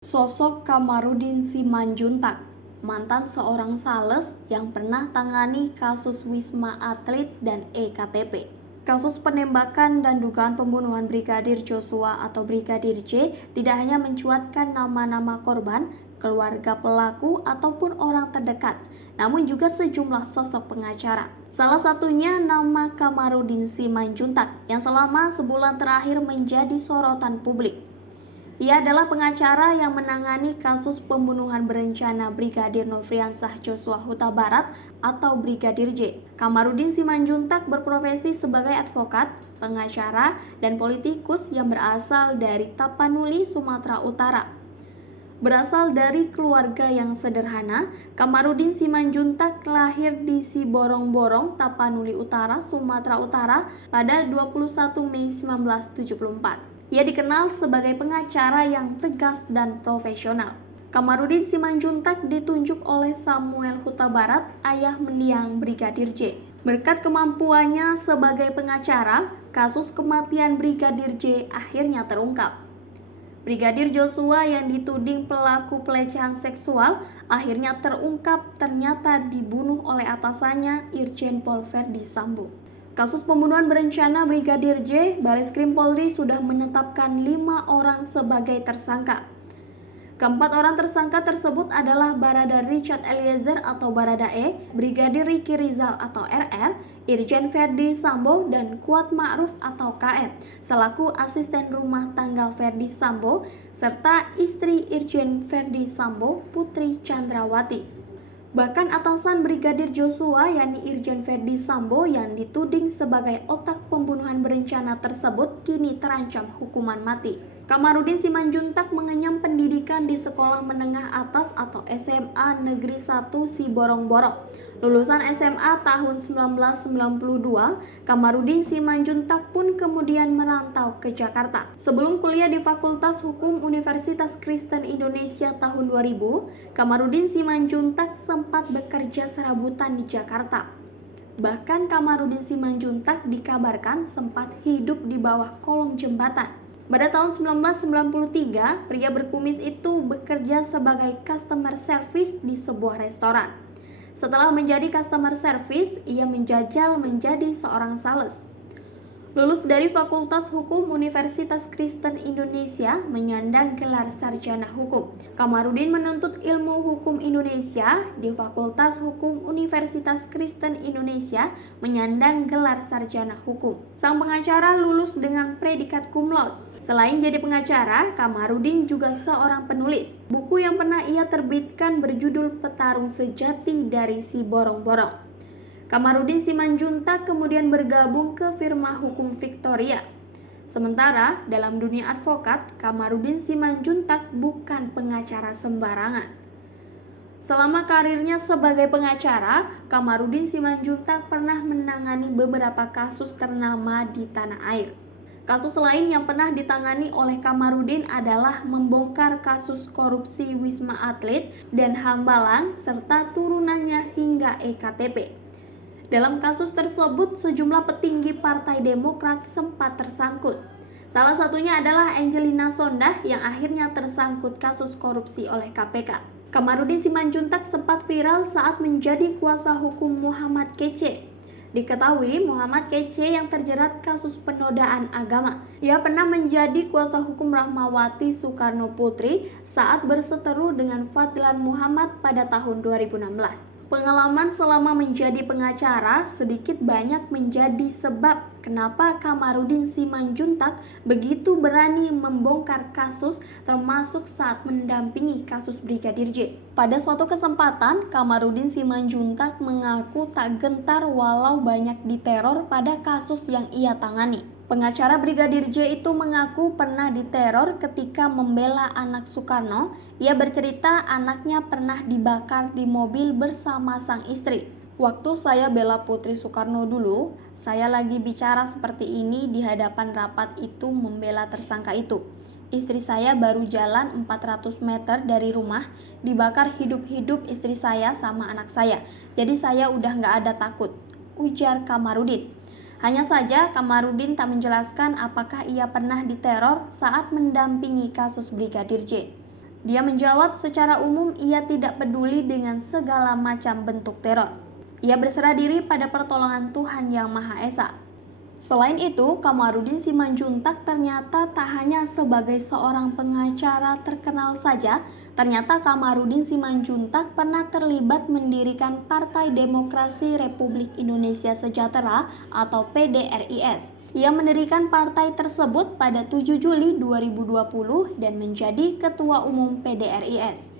Sosok Kamarudin Simanjuntak, mantan seorang sales yang pernah tangani kasus Wisma Atlet dan EKTP. Kasus penembakan dan dugaan pembunuhan Brigadir Joshua atau Brigadir J tidak hanya mencuatkan nama-nama korban, keluarga pelaku ataupun orang terdekat, namun juga sejumlah sosok pengacara. Salah satunya nama Kamarudin Simanjuntak yang selama sebulan terakhir menjadi sorotan publik. Ia adalah pengacara yang menangani kasus pembunuhan berencana Brigadir Nofriansah Joshua Huta Barat atau Brigadir J. Kamarudin Simanjuntak berprofesi sebagai advokat, pengacara, dan politikus yang berasal dari Tapanuli, Sumatera Utara. Berasal dari keluarga yang sederhana, Kamarudin Simanjuntak lahir di Siborong-Borong, Tapanuli Utara, Sumatera Utara pada 21 Mei 1974. Ia dikenal sebagai pengacara yang tegas dan profesional. Kamarudin Simanjuntak ditunjuk oleh Samuel Huta Barat, ayah mendiang Brigadir J. Berkat kemampuannya sebagai pengacara, kasus kematian Brigadir J akhirnya terungkap. Brigadir Joshua yang dituding pelaku pelecehan seksual akhirnya terungkap ternyata dibunuh oleh atasannya Irjen Pol Verdi Sambo. Kasus pembunuhan berencana Brigadir J, Bareskrim Polri sudah menetapkan 5 orang sebagai tersangka. Keempat orang tersangka tersebut adalah Barada Richard Eliezer atau Baradae, Brigadir Ricky Rizal atau RR, Irjen Verdi Sambo, dan Kuat Ma'ruf atau KM, selaku asisten rumah tangga Verdi Sambo, serta istri Irjen Verdi Sambo, Putri Chandrawati. Bahkan atasan Brigadir Joshua yakni Irjen Verdi Sambo yang dituding sebagai otak pembunuhan berencana tersebut kini terancam hukuman mati. Kamarudin Simanjuntak mengenyam pendidikan di Sekolah Menengah Atas atau SMA Negeri 1 Siborong-Borong. Lulusan SMA tahun 1992, Kamarudin Simanjuntak pun kemudian merantau ke Jakarta. Sebelum kuliah di Fakultas Hukum Universitas Kristen Indonesia tahun 2000, Kamarudin Simanjuntak sempat bekerja serabutan di Jakarta. Bahkan Kamarudin Simanjuntak dikabarkan sempat hidup di bawah kolong jembatan. Pada tahun 1993, pria berkumis itu bekerja sebagai customer service di sebuah restoran. Setelah menjadi customer service, ia menjajal menjadi seorang sales. Lulus dari Fakultas Hukum Universitas Kristen Indonesia, menyandang gelar sarjana hukum. Kamarudin menuntut ilmu hukum Indonesia di Fakultas Hukum Universitas Kristen Indonesia, menyandang gelar sarjana hukum. Sang pengacara lulus dengan predikat cum laude. Selain jadi pengacara, Kamarudin juga seorang penulis. Buku yang pernah ia terbitkan berjudul Petarung Sejati dari Siborong-Borong. Kamarudin Simanjuntak kemudian bergabung ke firma hukum Victoria. Sementara dalam dunia advokat, Kamarudin Simanjuntak bukan pengacara sembarangan. Selama karirnya sebagai pengacara, Kamarudin Simanjuntak pernah menangani beberapa kasus ternama di tanah air. Kasus lain yang pernah ditangani oleh Kamarudin adalah membongkar kasus korupsi Wisma Atlet dan Hambalang serta turunannya hingga EKTP. Dalam kasus tersebut, sejumlah petinggi Partai Demokrat sempat tersangkut. Salah satunya adalah Angelina Sondakh yang akhirnya tersangkut kasus korupsi oleh KPK. Kamarudin Simanjuntak sempat viral saat menjadi kuasa hukum Muhammad Kece. Diketahui Muhammad Kece yang terjerat kasus penodaan agama. Ia pernah menjadi kuasa hukum Rahmawati Soekarno Putri saat berseteru dengan Fadlan Muhammad pada tahun 2016. Pengalaman selama menjadi pengacara sedikit banyak menjadi sebab kenapa Kamarudin Simanjuntak begitu berani membongkar kasus termasuk saat mendampingi kasus Brigadir J. Pada suatu kesempatan, Kamarudin Simanjuntak mengaku tak gentar walau banyak diteror pada kasus yang ia tangani. Pengacara Brigadir J itu mengaku pernah diteror ketika membela anak Soekarno. Ia bercerita anaknya pernah dibakar di mobil bersama sang istri. Waktu saya bela Putri Soekarno dulu, saya lagi bicara seperti ini di hadapan rapat itu membela tersangka itu. Istri saya baru jalan 400 meter dari rumah, dibakar hidup-hidup istri saya sama anak saya. Jadi saya udah gak ada takut, ujar Kamarudin. Hanya saja Kamarudin tak menjelaskan apakah ia pernah diteror saat mendampingi kasus Brigadir J. Dia menjawab secara umum ia tidak peduli dengan segala macam bentuk teror. Ia berserah diri pada pertolongan Tuhan Yang Maha Esa. Selain itu, Kamarudin Simanjuntak ternyata tak hanya sebagai seorang pengacara terkenal saja, ternyata Kamarudin Simanjuntak pernah terlibat mendirikan Partai Demokrasi Republik Indonesia Sejahtera atau PDRIS. Ia mendirikan partai tersebut pada 7 Juli 2020 dan menjadi Ketua Umum PDRIS.